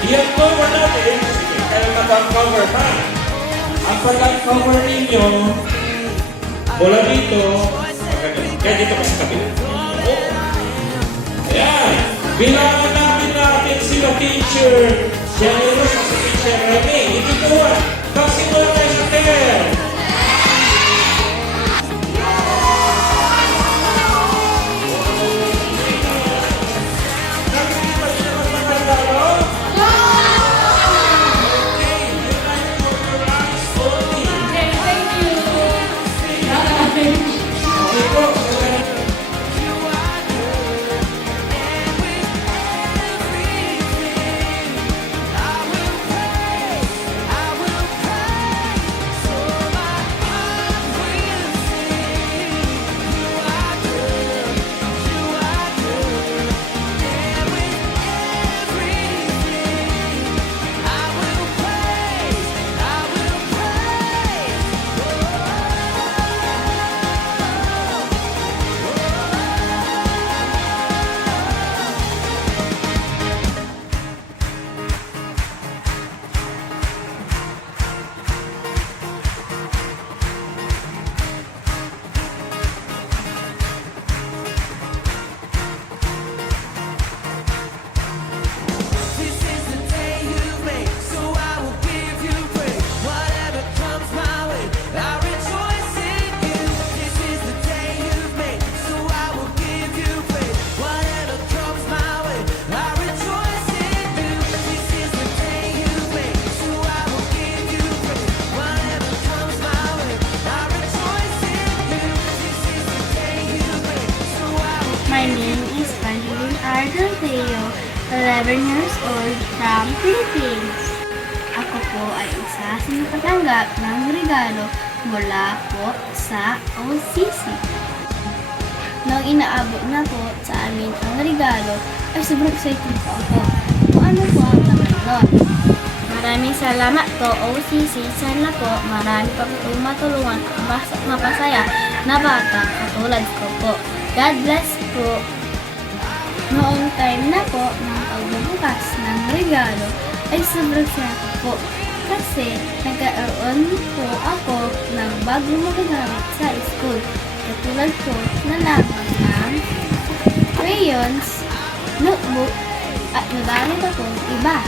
I-cover natin. Sige, kayo mag-cover pa. Ang pag-cover ninyo, mula dito, kaya dito kasi kabila. Ayan. Bilangan natin sila teacher. Siya nyo sa teacher Remy. Ito po. Kasi mo tayo sa 10. My name is Angeline Ardanteo, 11 years old from Philippines. Ako po ay isa sa nakatanggap ng regalo mula po sa OCC. Nang inaabot na po sa amin ang regalo, ay sobrang excited po ako. Kung ano po ang laman doon. Maraming salamat po OCC. Sana po marami pa po matulungan ang mapasaya na bata katulad ko po. God bless po. Noong time na po ng pagbubukas ng regalo ay sobrang saya po kasi nagkaroon po ako ng bagong magagamit sa school. Katulad po na lamang ng crayons, notebook, at madami pa pong iba.